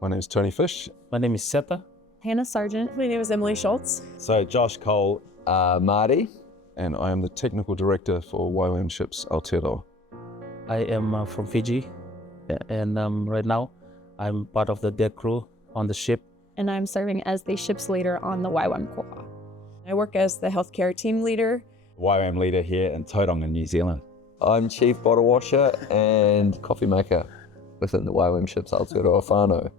My name is Tony Fish. My name is Seta. Hannah Sargent. My name is Emily Schultz. So Josh Cole, Marty. And I am the Technical Director for YWAM Ships Aotearoa. I am from Fiji, and right now I'm part of the deck crew on the ship. And I'm serving as the ship's leader on the YWAM Koha. I work as the healthcare team leader. YWAM leader here in Tauranga, New Zealand. I'm chief bottle washer and coffee maker within the YWAM Ships Aotearoa whānau.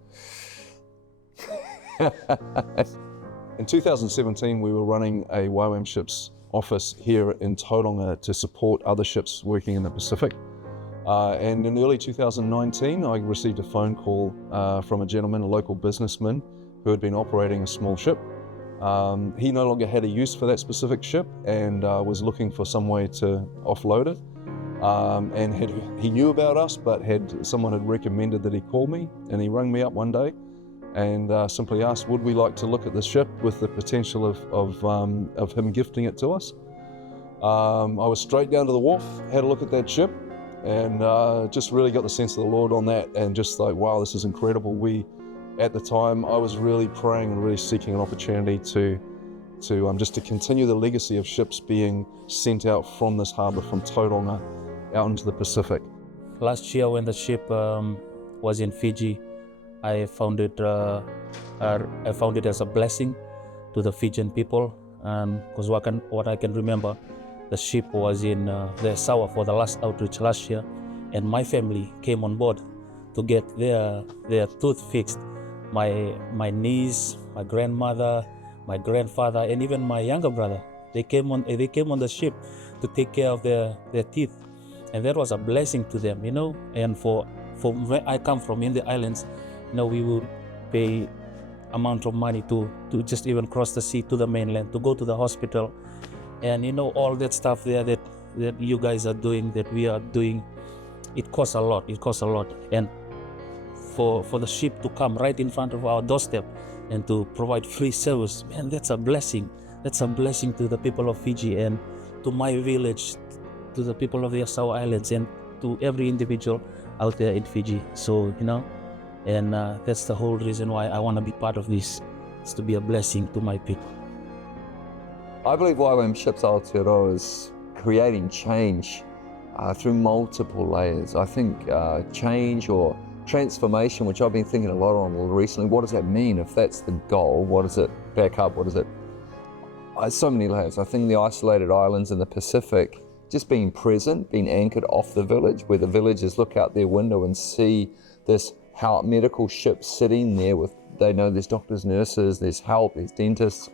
In 2017, we were running a YWAM Ships office here in Tauranga to support other ships working in the Pacific. And in early 2019, I received a phone call from a gentleman, a local businessman, who had been operating a small ship. He no longer had a use for that specific ship and was looking for some way to offload it. He knew about us, but someone had recommended that he call me, and he rang me up one day and simply asked, would we like to look at the ship with the potential of him gifting it to us. I was straight down to the wharf, had a look at that ship, and just really got the sense of the Lord on that, and just like, wow, this is incredible. At the time, I was really praying and really seeking an opportunity to continue the legacy of ships being sent out from this harbour, from Tauranga, out into the Pacific. Last year when the ship was in Fiji, I found it as a blessing to the Fijian people, because what I can remember, the ship was in the Sawa for the last outreach last year, and my family came on board to get their tooth fixed. My niece, my grandmother, my grandfather, and even my younger brother, they came on the ship to take care of their teeth, and that was a blessing to them, you know. And for where I come from in the islands, you know, we would pay amount of money to just even cross the sea to the mainland, to go to the hospital, and you know, all that stuff there that you guys are doing, that we are doing, it costs a lot. And for the ship to come right in front of our doorstep and to provide free service, man, that's a blessing. That's a blessing to the people of Fiji and to my village, to the people of the Asawa Islands, and to every individual out there in Fiji. So, you know, and that's the whole reason why I want to be part of this, is to be a blessing to my people. I believe YWAM Ships Aotearoa is creating change through multiple layers. I think change or transformation, which I've been thinking a lot on recently, what does that mean? If that's the goal, what does it back up? What is it? So many layers. I think the isolated islands in the Pacific, just being present, being anchored off the village, where the villagers look out their window and see this medical ship sitting there with, they know there's doctors, nurses, there's help, there's dentists.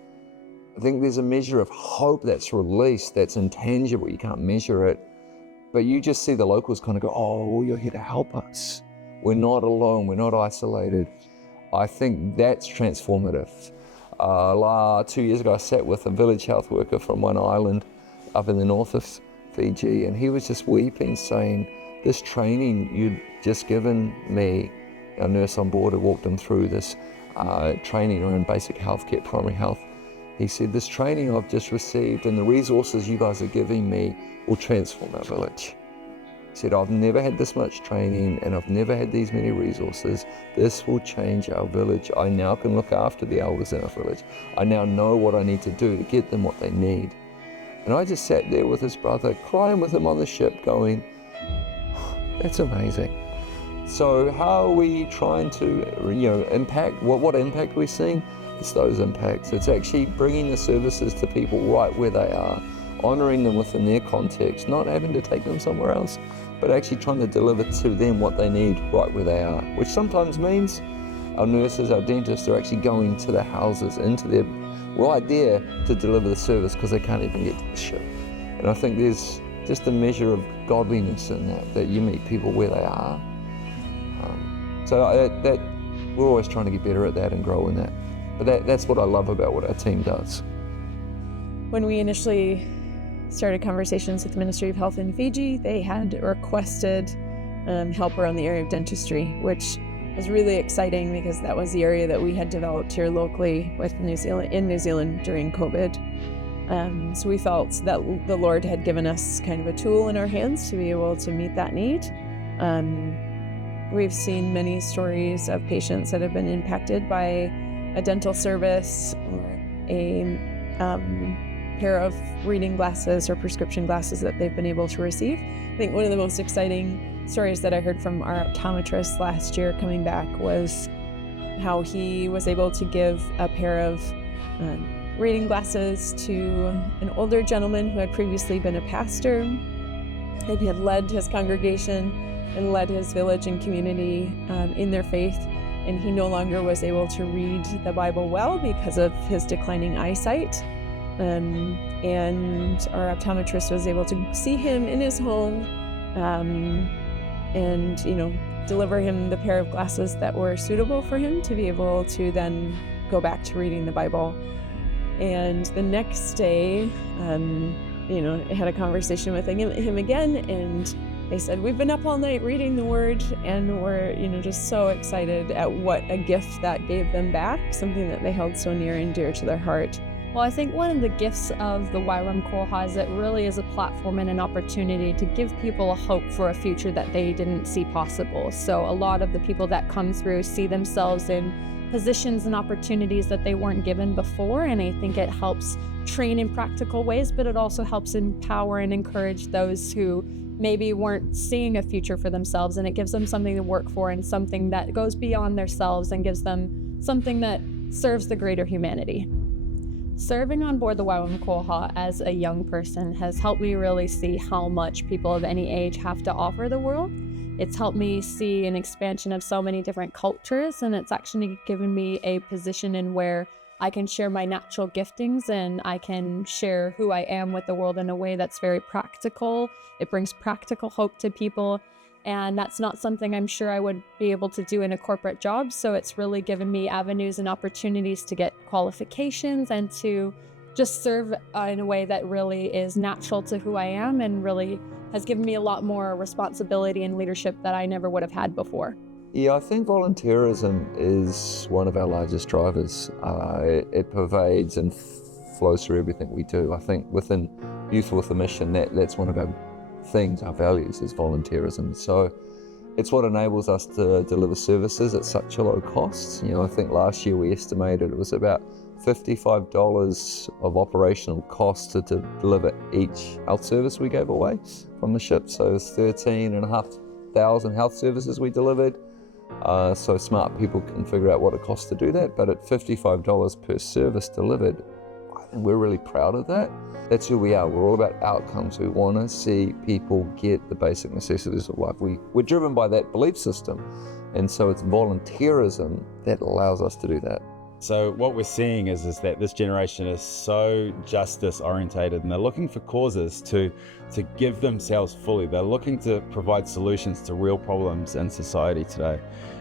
I think there's a measure of hope that's released, that's intangible, you can't measure it, but you just see the locals kind of go, oh, well, you're here to help us. We're not alone, we're not isolated. I think that's transformative. 2 years ago, I sat with a village health worker from one island up in the north of Fiji, and he was just weeping, saying, this training you'd just given me, our nurse on board had walked him through this training around basic health care, primary health. He said, this training I've just received and the resources you guys are giving me will transform our village. He said, I've never had this much training and I've never had these many resources. This will change our village. I now can look after the elders in our village. I now know what I need to do to get them what they need. And I just sat there with his brother, crying with him on the ship, going, that's amazing. So how are we trying to, impact? What impact are we seeing? It's those impacts. It's actually bringing the services to people right where they are, honouring them within their context, not having to take them somewhere else, but actually trying to deliver to them what they need right where they are, which sometimes means our nurses, our dentists are actually going to their houses, into their, right there to deliver the service because they can't even get to the ship. And I think there's just a measure of godliness in that you meet people where they are. So that we're always trying to get better at that and grow in that. But that's what I love about what our team does. When we initially started conversations with the Ministry of Health in Fiji, they had requested help around the area of dentistry, which was really exciting because that was the area that we had developed here locally with New Zealand during COVID. So we felt that the Lord had given us kind of a tool in our hands to be able to meet that need. We've seen many stories of patients that have been impacted by a dental service or a pair of reading glasses or prescription glasses that they've been able to receive. I think one of the most exciting stories that I heard from our optometrist last year coming back was how he was able to give a pair of reading glasses to an older gentleman who had previously been a pastor, and he had led his congregation and led his village and community in their faith, and he no longer was able to read the Bible well because of his declining eyesight. And our optometrist was able to see him in his home and, deliver him the pair of glasses that were suitable for him to be able to then go back to reading the Bible. And the next day, I had a conversation with him again, and they said, we've been up all night reading the Word, and we're, just so excited at what a gift that gave them back, something that they held so near and dear to their heart. Well, I think one of the gifts of the YWAM Koha is it really is a platform and an opportunity to give people a hope for a future that they didn't see possible. So a lot of the people that come through see themselves in positions and opportunities that they weren't given before, and I think it helps train in practical ways, but it also helps empower and encourage those who maybe weren't seeing a future for themselves, and it gives them something to work for and something that goes beyond themselves and gives them something that serves the greater humanity. Serving on board the YWAM Koha as a young person has helped me really see how much people of any age have to offer the world. It's helped me see an expansion of so many different cultures, and it's actually given me a position in where I can share my natural giftings and I can share who I am with the world in a way that's very practical. It brings practical hope to people, and that's not something I'm sure I would be able to do in a corporate job. So it's really given me avenues and opportunities to get qualifications and to just serve in a way that really is natural to who I am, and really has given me a lot more responsibility and leadership that I never would have had before. Yeah, I think volunteerism is one of our largest drivers. It pervades and flows through everything we do. I think within Youth with a Mission, that's one of our things, our values, is volunteerism. So it's what enables us to deliver services at such a low cost. I think last year we estimated it was about $55 of operational cost to deliver each health service we gave away from the ship. So it was 13,500 health services we delivered. So smart people can figure out what it costs to do that. But at $55 per service delivered, I think we're really proud of that. That's who we are. We're all about outcomes. We want to see people get the basic necessities of life. We're driven by that belief system. And so it's volunteerism that allows us to do that. So what we're seeing is that this generation is so justice orientated, and they're looking for causes to give themselves fully. They're looking to provide solutions to real problems in society today.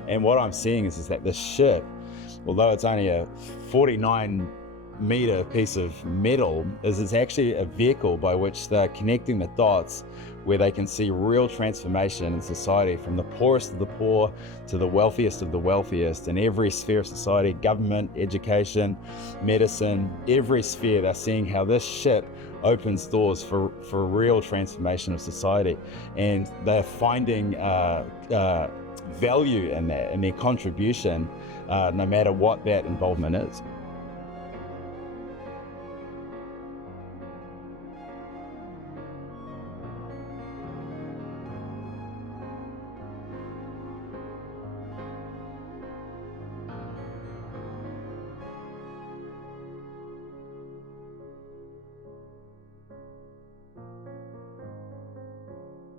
And what I'm seeing is that this ship, although it's only a 49-meter piece of metal, it's actually a vehicle by which they're connecting the dots, where they can see real transformation in society, from the poorest of the poor to the wealthiest of the wealthiest, in every sphere of society, government, education, medicine, every sphere. They're seeing how this ship opens doors for real transformation of society, and they're finding value in that, in their contribution, no matter what that involvement is.